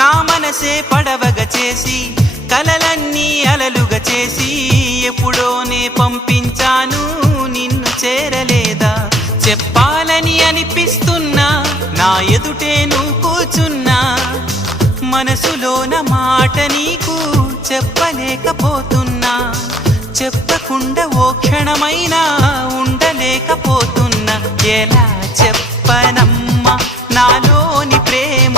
నా మనసే పడవగా చేసి కలలన్నీ అలలుగా చేసి ఎప్పుడోనే పంపించాను నిన్ను చేరలేదా చెప్పాలని అనిపిస్తున్నా నా ఎదుటే నువ్వు కూర్చున్నా మనసులోన మాట నీకు చెప్పలేకపోతున్నా చెప్పకుండా ఓ క్షణమైనా ఉండలేకపోతున్నా ఎలా చెప్పనమ్మా నాలోని ప్రేమ